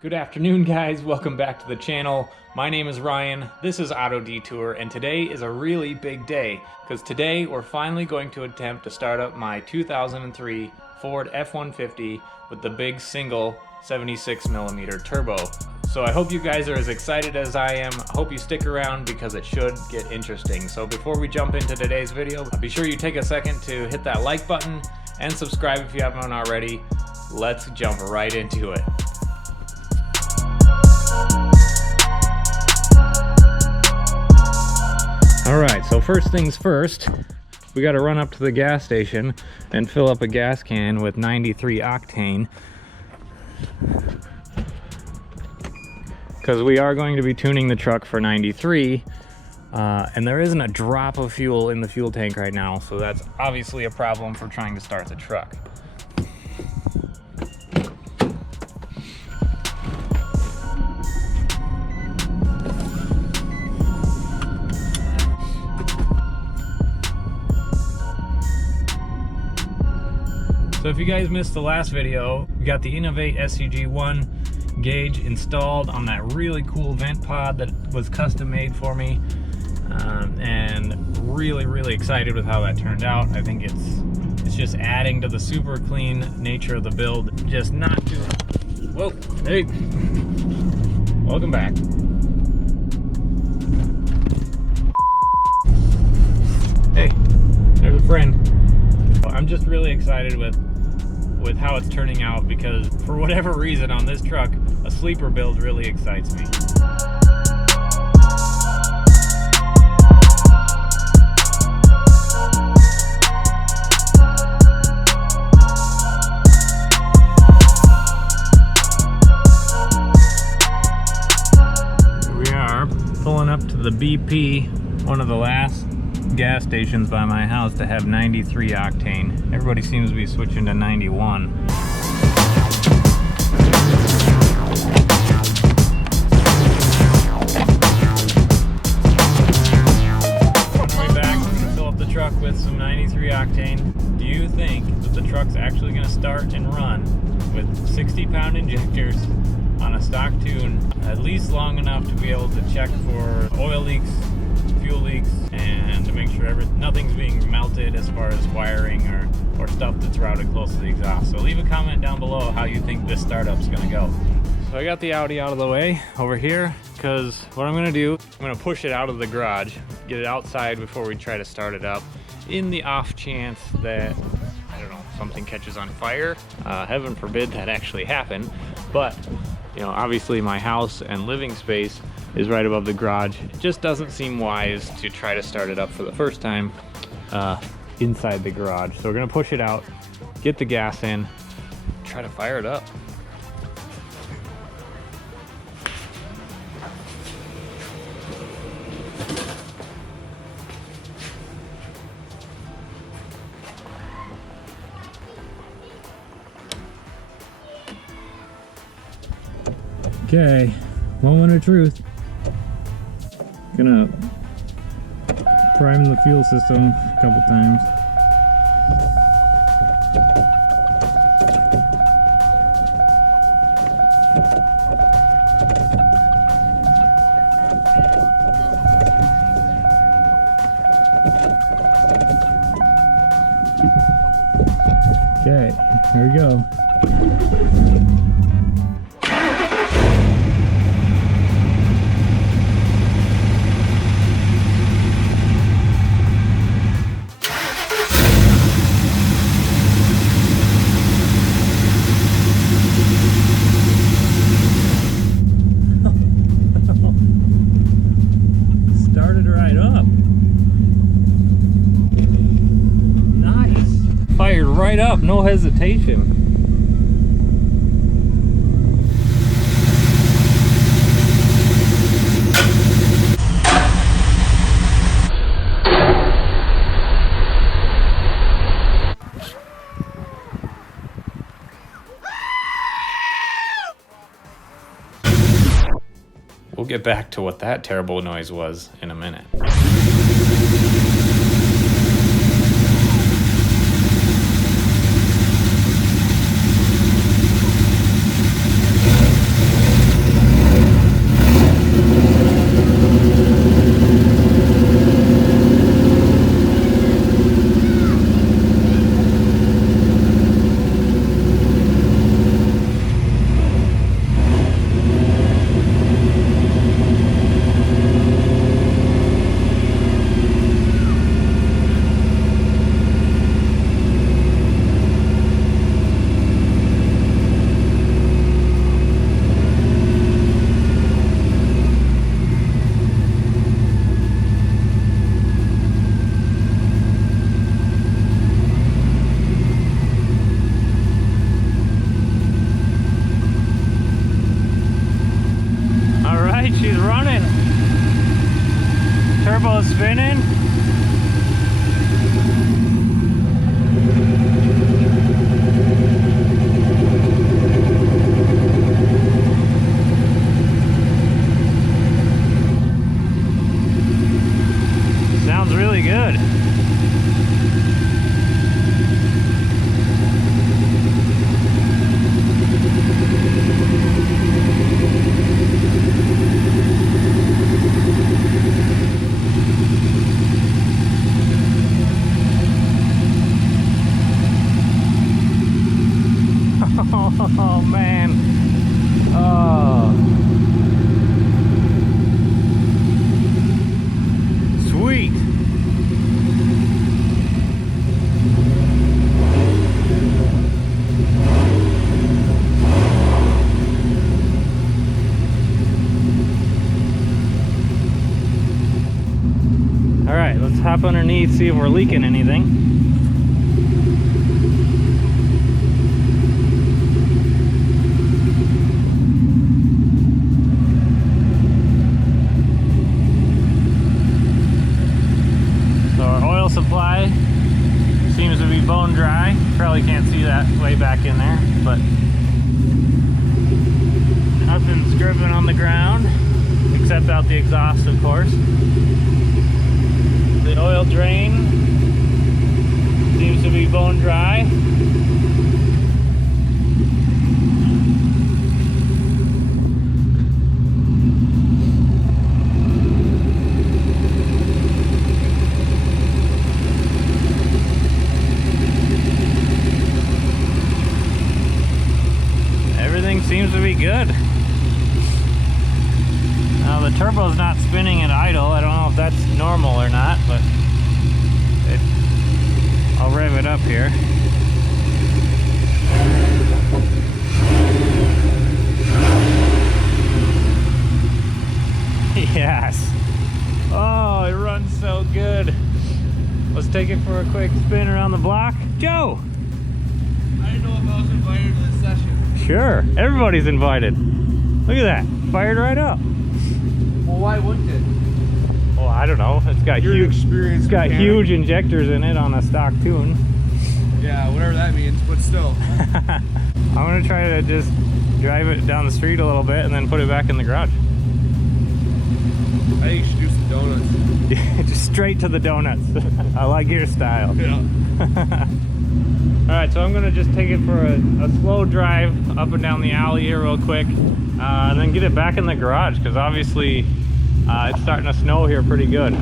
Good afternoon, guys. Welcome back to the channel. My name is Ryan, this is Auto Detour, and today is a really big day because today we're finally going to attempt to start up my 2003 Ford F-150 with the big single 76mm turbo. So I hope you guys are as excited as I am. I hope you stick around because it should get interesting. So before we jump into today's video, be sure you take a second to hit that like button and subscribe if you haven't already. Let's jump right into it. Alright, so first things first, we got to run up to the gas station and fill up a gas can with 93 octane. Because we are going to be tuning the truck for 93, and there isn't a drop of fuel in the fuel tank right now, so that's obviously a problem for trying to start the truck. So if you guys missed the last video, we got the Innovate SCG1 gauge installed on that really cool vent pod that was custom made for me, and really excited with how that turned out. I think it's just adding to the super clean nature of the build. Just not too... Whoa, hey, welcome back. Hey, there's a friend. I'm just really excited with how it's turning out because for whatever reason on this truck, a sleeper build really excites me. Here we are pulling up to the BP, one of the last gas stations by my house to have 93 octane. Everybody seems to be switching to 91. On the way back, we're gonna fill up the truck with some 93 octane. Do you think that the truck's actually gonna start and run with 60-pound injectors on a stock tune at least long enough to be able to check for oil leaks, fuel leaks, and to make sure nothing's being melted as far as wiring or stuff that's routed close to the exhaust? So leave a comment down below how you think this startup's gonna go. So I got the Audi out of the way over here because what I'm gonna do, I'm gonna push it out of the garage, get it outside before we try to start it up, in the off chance that, I don't know, something catches on fire. Heaven forbid that actually happen, but you know, obviously my house and living space is right above the garage. It just doesn't seem wise to try to start it up for the first time inside the garage. So we're gonna push it out, get the gas in, try to fire it up. Okay, moment of truth. Gonna prime the fuel system a couple times. Okay, here we go. Started right up. Nice. Fired right up, no hesitation. We'll get back to what that terrible noise was in a minute. hop underneath, see if we're leaking anything. So our oil supply seems to be bone dry. Probably can't see that way back in there, but nothing's dripping on the ground, except out the exhaust, of course. The oil drain seems to be bone dry. Everything seems to be good. Now the turbo's not spinning at idle. I don't know if that's normal or not, but I'll rev it up here. Yes. Oh, it runs so good. Let's take it for a quick spin around the block. Joe! I didn't know if I was invited to this session. Sure, everybody's invited. Look at that, fired right up. Well, why wouldn't it? Well, I don't know. It's got huge injectors in it on a stock tune. Yeah, whatever that means, but still. I'm gonna try to just drive it down the street a little bit and then put it back in the garage. I think you should do some donuts. Just straight to the donuts. I like your style. Yeah. All right, so I'm gonna just take it for a slow drive up and down the alley here real quick, and then get it back in the garage, because obviously it's starting to snow here pretty good.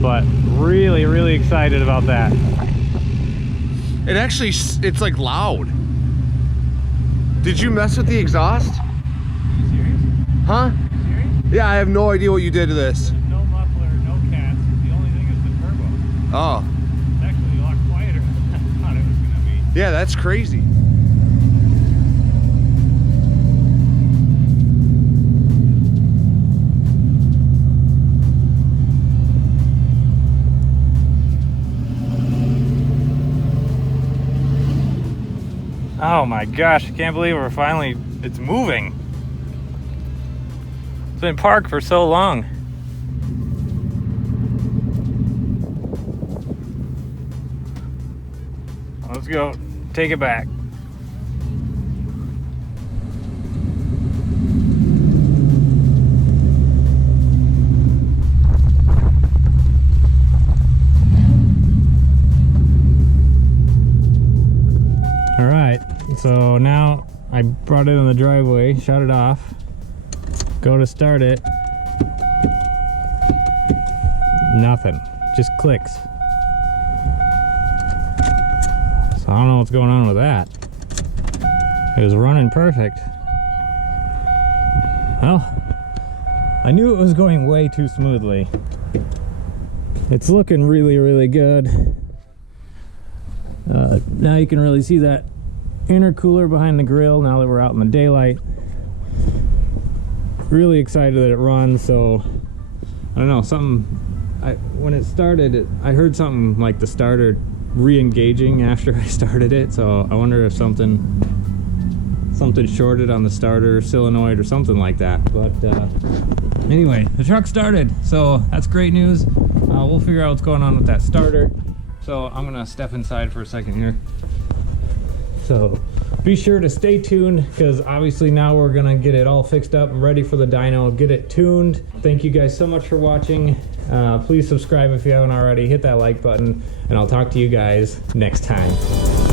But really, really excited about that. It actually, it's like loud. Did you mess with the exhaust? Are you serious? Huh? Are you serious? Yeah, I have no idea what you did to this. There's no muffler, no cats. The only thing is the turbo. Oh. It's actually a lot quieter than I thought it was gonna be. Yeah, that's crazy. Oh my gosh, I can't believe we're finally, it's moving. It's been parked for so long. Let's go, take it back. All right, so now I brought it in the driveway, shut it off, go to start it, nothing, just clicks. So I don't know what's going on with that. It was running perfect. Well, I knew it was going way too smoothly. It's looking really, really good. Now you can really see that intercooler behind the grill now that we're out in the daylight. Really excited that it runs. So I don't know, when it started, I heard something like the starter re-engaging after I started it, so I wonder if something shorted on the starter solenoid or something like that. But anyway, the truck started, so that's great news. We'll figure out what's going on with that starter. So I'm gonna step inside for a second here. So be sure to stay tuned, because obviously now we're gonna get it all fixed up and ready for the dyno, get it tuned. Thank you guys so much for watching. Please subscribe if you haven't already, hit that like button, and I'll talk to you guys next time.